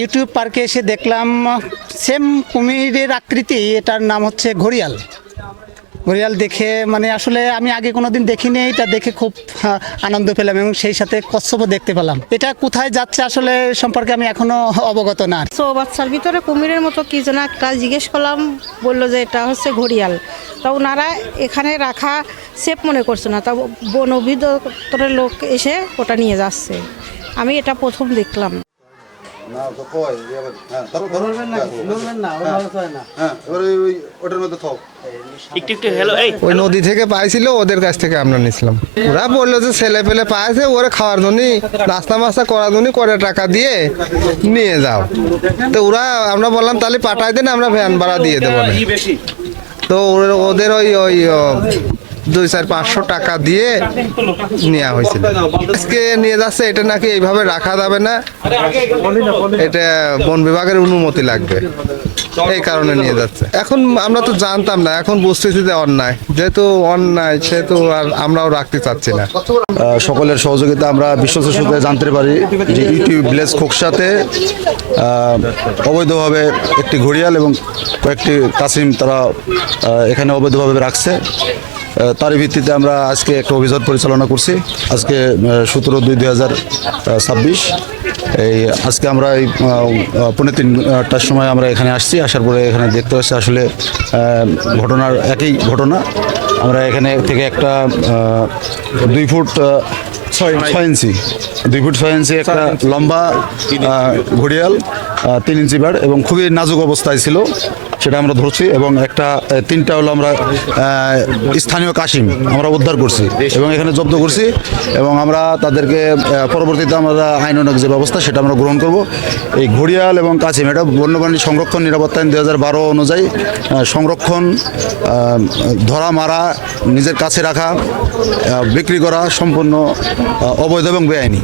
YouTube পার্কে এসে দেখলাম সেম কুমিরের আকৃতি, এটার নাম হচ্ছে ঘড়িয়াল। ঘড়িয়াল দেখে মানে আসলে আমি আগে কোনোদিন দেখিনি, এটা দেখে খুব আনন্দ পেলাম এবং সেই সাথে কচ্ছপও দেখতে পেলাম। এটা কোথায় যাচ্ছে আসলে সম্পর্কে আমি এখনো অবগত না। বাচ্চার ভিতরে কুমিরের মতো কি যেন একটা জিজ্ঞেস করলাম, বললো যে এটা হচ্ছে ঘড়িয়াল। তা ওনারা এখানে রাখা সেফ মনে করছে না, তা বন অধিদপ্তরের লোক এসে ওটা নিয়ে যাচ্ছে। আমি এটা প্রথম দেখলাম। ওই নদী থেকে পাইছিল, ওদের কাছ থেকে আমরা নিছিলাম। ওরা বললো যে ছেলে পেলে পাইছে, ওরা খাওয়ার জন্য নাস্তা মাস্তা করার জন্য করে টাকা দিয়ে নিয়ে যাও। তো ওরা আমরা বললাম তাহলে পাঠাই দেন, আমরা ভ্যান ভাড়া দিয়ে দেবো। তো ওদের ওই 200-500 টাকা দিয়ে নেওয়া হয়েছিল। আজকে নিয়ে যাচ্ছে, এটা নাকি এইভাবে রাখা যাবে না, এটা বন বিভাগের অনুমতি লাগবে, এই কারণে নিয়ে যাচ্ছে। এখন আমরা তো জানতাম না, এখন বুঝতেছি যে অন্যায়, যেহেতু অন্যায় সেহেতু আর আমরাও রাখতে চাচ্ছি না। সকলের সহযোগিতা আমরা বিশ্বস্ত সূত্রে জানতে পারি যে ইউটিউব ভিলেজ খোকসাতে অবৈধভাবে একটি ঘড়িয়াল এবং কয়েকটি কাসিম তারা এখানে অবৈধভাবে রাখছে। তারই ভিত্তিতে আমরা আজকে একটা অভিযান পরিচালনা করছি। আজকে 17/2/2026 আজকে আমরা এই 3:30টার সময় আমরা এখানে আসছি। আসার পরে এখানে দেখতে পাচ্ছি আসলে ঘটনার একই ঘটনা। আমরা এখানে থেকে একটা 2 ফুট 6 ইঞ্চি 2 ফুট 6 ইঞ্চি একটা লম্বা ঘড়িয়াল, 3 ইঞ্চি বাড় এবং খুবই নাজুক অবস্থায় ছিল, সেটা আমরা ধরছি। এবং একটা 3টা হলো আমরা স্থানীয় কাশিম আমরা উদ্ধার করছি এবং এখানে জব্দ করছি। এবং আমরা তাদেরকে পরবর্তীতে আমরা আইনানুগ যে ব্যবস্থা সেটা আমরা গ্রহণ করব। এই ঘড়িয়াল এবং কাশিম এটা বন্যপ্রাণী সংরক্ষণ নিরাপত্তা আইন 2012 অনুযায়ী সংরক্ষণ, ধরা, মারা, নিজের কাছে রাখা, বিক্রি করা সম্পূর্ণ অবৈধ এবং বেআইনি।